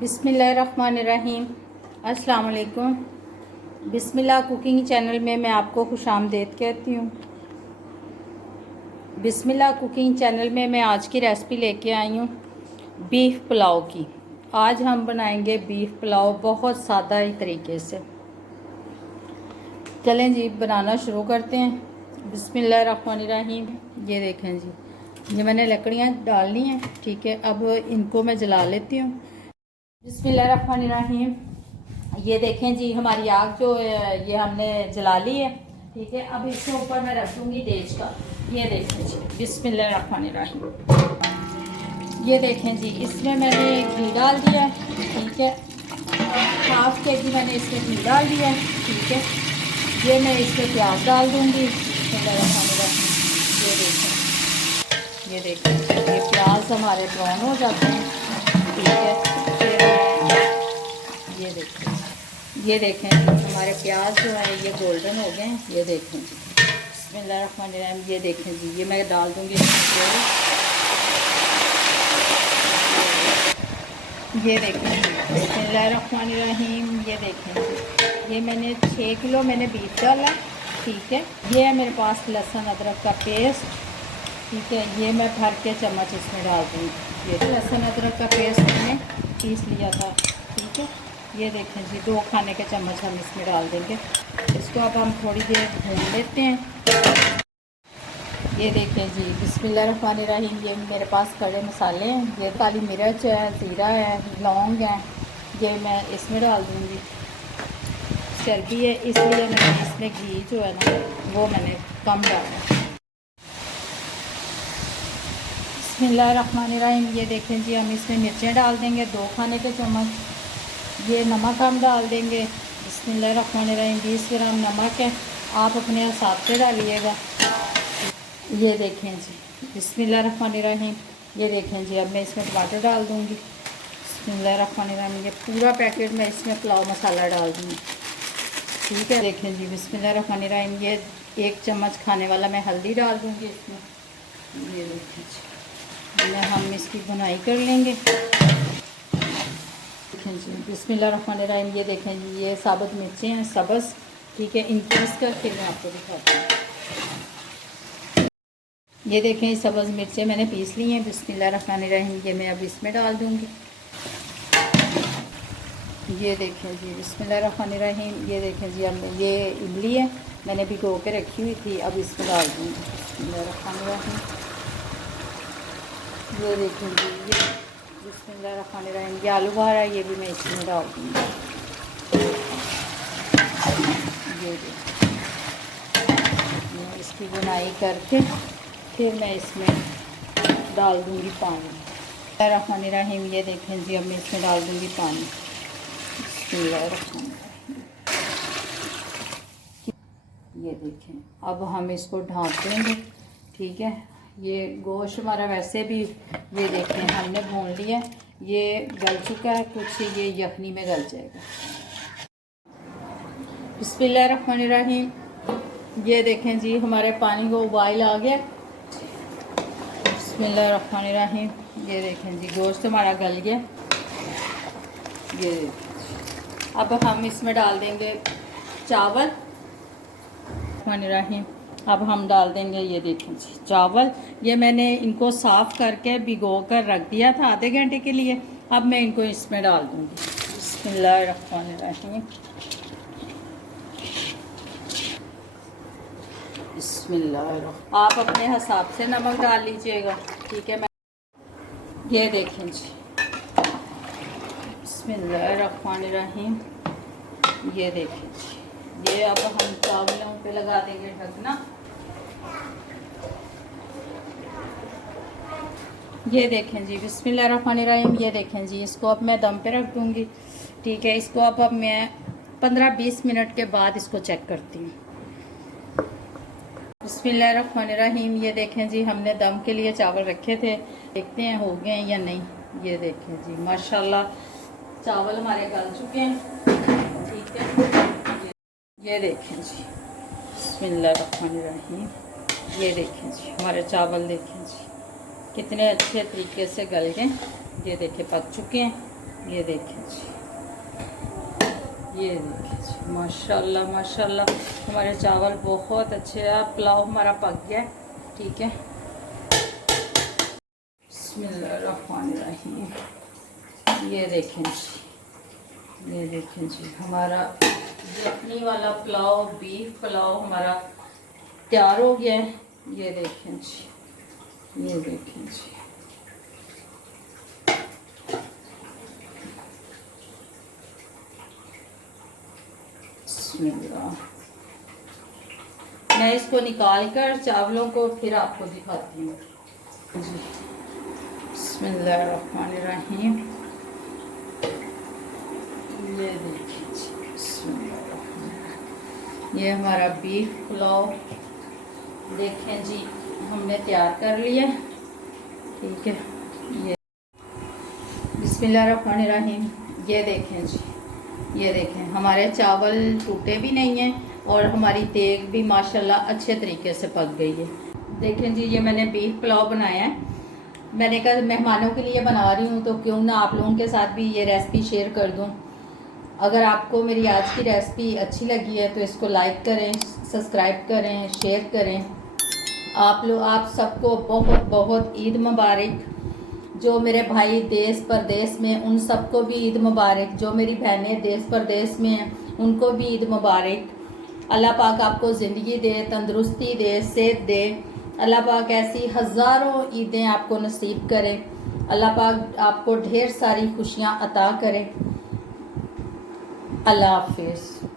बिस्मिल्लाहिर्रहमानिर्रहीम। अस्सलाम वालेकुम। बिस्मिल्लाह कुकिंग चैनल में मैं आपको खुशामदीद कहती हूँ। बिस्मिल्लाह कुकिंग चैनल में मैं आज की रेसिपी लेके आई हूँ बीफ पुलाव की। आज हम बनाएंगे बीफ पुलाव बहुत सादा ही तरीके से। चलें जी बनाना शुरू करते हैं। बिस्मिल्लाहिर्रहमानिर्रहीम। ये देखें जी, ये मैंने लकड़ियाँ डालनी हैं, ठीक है। अब इनको मैं जला लेती हूँ। बिस्मिल्लाहिर्रहमानिर्रहीम। ये देखें जी, हमारी आग जो ये हमने जला ली है, ठीक है। अब इसके ऊपर मैं रख दूँगी देज का। ये देखें जी, बिस्मिल्लाहिर्रहमानिर्रहीम। ये देखें जी, इसमें मैंने घी डाल दिया, ठीक है। हाफ केजी मैंने इसमें घी डाल दिया, ठीक है। ये मैं इसमें प्याज डाल दूँगी। बिस्मिल्लाहिर्रहमानिर्रहीम। ये देखें, ये प्याज हमारे ब्राउन हो जाते हैं, ठीक है। ये देखें हमारे प्याज जो है ये गोल्डन हो गए हैं। ये देखें जी, बिस्मिल्लाहिर्रहमानिर्रहीम। ये देखें जी, ये मैं डाल दूँगी इसमें। ये देखें जी, बिस्मिल्लाहिर्रहमानिर्रहीम। ये देखें जी, ये मैंने 6 किलो मैंने बीफ डाला, ठीक है। ये है मेरे पास लहसुन अदरक का पेस्ट, ठीक है। ये मैं भर के चम्मच इसमें डाल दूँगी। ये लहसुन अदरक का पेस्ट मैंने पीस लिया था, ठीक है। ये देखें जी, 2 खाने के चम्मच हम इसमें डाल देंगे। इसको अब हम थोड़ी देर भून लेते हैं। ये देखें जी, बिस्मिल्लाहिर्रहमानिर्रहीम। ये मेरे पास खड़े मसाले हैं, ये काली मिर्च है, ज़ीरा है, लौंग है, ये मैं इसमें डाल दूँगी। चर्बी है इसलिए मैंने इसमें घी जो है ना वो मैंने कम डाला। बिस्मिल्लाहिर्रहमानिर्रहीम। ये देखें जी, हम इसमें मिर्चें डाल देंगे 2 खाने के चम्मच। ये नमक हम डाल देंगे। बिस्मिल्लाहिर्रहमानिर्रहीम। 20 ग्राम नमक है, आप अपने हिसाब से डालिएगा। ये देखें जी, बिस्मिल्लाहिर्रहमानिर्रहीम। ये देखें जी, अब मैं इसमें टमाटर डाल दूँगी। बिस्मिल्लाहिर्रहमानिर्रहीम। ये पूरा पैकेट मैं इसमें पुलाव मसाला डाल दूँगी, ठीक है। देखें जी, बिस्मिल्लाहिर्रहमानिर्रहीम। ये 1 चम्मच खाने वाला मैं हल्दी डाल दूँगी इसमें। ये देखें जी, हम इसकी बुनाई कर लेंगे। देखें जी, बिस्मिल्लाहिर्रहमानिर्रहीम। ये देखें जी, ये साबुत मिर्चें हैं सब्ज़, ठीक है। इनकी इसका फिर मैं आपको दिखाती हूँ। ये देखें, सब्ज़ मिर्चें मैंने पीस ली हैं। बिस्मिल्लाहिर्रहमानिर्रहीम। ये मैं अब इसमें डाल दूँगी। ये देखें जी, बिस्मिल्लाहिर्रहमानिर्रहीम। ये देखें जी, अब ये इमली है मैंने भिगो के रखी हुई थी, अब इसमें डाल दूँगी। बिस्मिल्लाहिर्रहमानिर्रहीम। ये देखें जी, ये बिस्मिल्लाहिर्रहमानिर्रहीम। ये आलू बुखारा है, ये भी मैं इसमें डाल दूँगी। ये देखिए, मैं इसकी बुनाई करके फिर मैं इसमें डाल दूँगी पानी। बिस्मिल्लाहिर्रहमानिर्रहीम। ये देखें जी, अब मैं इसमें डाल दूँगी पानी। बिस्मिल्लाहिर्रहमानिर्रहीम। ये देखें, अब हम इसको ढाँप देंगे, ठीक है। ये गोश्त हमारा वैसे भी ये देखें हमने भून लिया, ये गल चुका है, कुछ ये यखनी में गल जाएगा। बिस्मिल्लाहिर्रहमानिर्रहीम। ये देखें जी, हमारे पानी को उबाल आ गया। बिस्मिल्लाहिर्रहमानिर्रहीम। ये देखें जी, गोश्त हमारा गल गया। ये देखें, अब हम इसमें डाल देंगे चावल। बिस्मिल्लाहिर्रहमानिर्रहीम। अब हम डाल देंगे, ये देखें जी, चावल। ये मैंने इनको साफ़ करके भिगो कर रख दिया था आधे घंटे के लिए। अब मैं इनको इसमें डाल दूँगी। बिस्मिल्लाहिर्रहमानिर्रहीम। बिस्मिल्लाहिर्रहमानिर्रहीम। आप अपने हिसाब से नमक डाल लीजिएगा, ठीक है। मैं ये देखें जी, बिस्मिल्लाहिर्रहमानिर्रहीम। ये देखें जी, ये अब हम चावलों पे लगा देंगे ढकना। ये देखें जी, बिस्मिल्लाहिर्रहमानिर्रहीम। ये देखें जी, इसको अब मैं दम पे रख दूँगी, ठीक है। इसको अब मैं 15-20 मिनट के बाद इसको चेक करती हूँ। बिस्मिल्लाहिर्रहमानिर्रहीम। ये देखें जी, हमने दम के लिए चावल रखे थे, देखते हैं हो गए हैं या नहीं। ये देखें जी, माशाल्लाह चावल हमारे गल चुके हैं, ठीक है। ये देखें जी, बिस्मिल्लाहिर्रहमानिर्रहीम। ये देखें जी, हमारे चावल देखें जी कितने अच्छे तरीके से गल गए। ये देखें पक चुके हैं, ये देखें जी, ये देखें जी, माशाल्लाह माशाल्लाह हमारे चावल बहुत अच्छे हैं। पुलाव हमारा पक गया है, ठीक है। बिस्मिल्लाहिर्रहमानिर्रहीम। ये देखें जी, ये देखें जी, हमारा यखनी वाला पुलाव, बीफ पुलाव हमारा तैयार हो गया है। ये देखें जी, ये देखें जी, मैं इसको निकाल कर चावलों को फिर आपको दिखाती हूँ जी। बिस्मिल्लाहिर्रहमानिर्रहीम। ये देखिए जी, बिस्मिल्लाहिर्रहमानिर्रहीम। ये हमारा बीफ पुलाव देखें जी, हमने तैयार कर लिया, ठीक है। ये बिस्मिल्लाहिर्रहमानिर्रहीम। ये देखें जी, ये देखें हमारे चावल टूटे भी नहीं हैं और हमारी देग भी माशाल्लाह अच्छे तरीके से पक गई है। देखें जी, ये मैंने बीफ पुलाव बनाया है। मैंने कहा मेहमानों के लिए बना रही हूँ तो क्यों ना आप लोगों के साथ भी ये रेसिपी शेयर कर दूँ। अगर आपको मेरी आज की रेसिपी अच्छी लगी है तो इसको लाइक करें, सब्सक्राइब करें, शेयर करें। आप सबको बहुत बहुत ईद मुबारक। जो मेरे भाई देश परदेश में उन सबको भी ईद मुबारक। जो मेरी बहनें देश परदेश में हैं उनको भी ईद मुबारक। अल्लाह पाक आपको ज़िंदगी दे, तंदुरुस्ती दे, सेहत दे। अल्लाह पाक ऐसी हज़ारों ईदें आपको नसीब करे। अल्लाह पाक आपको ढेर सारी खुशियाँ अता करे। अल्लाह हाफिज़।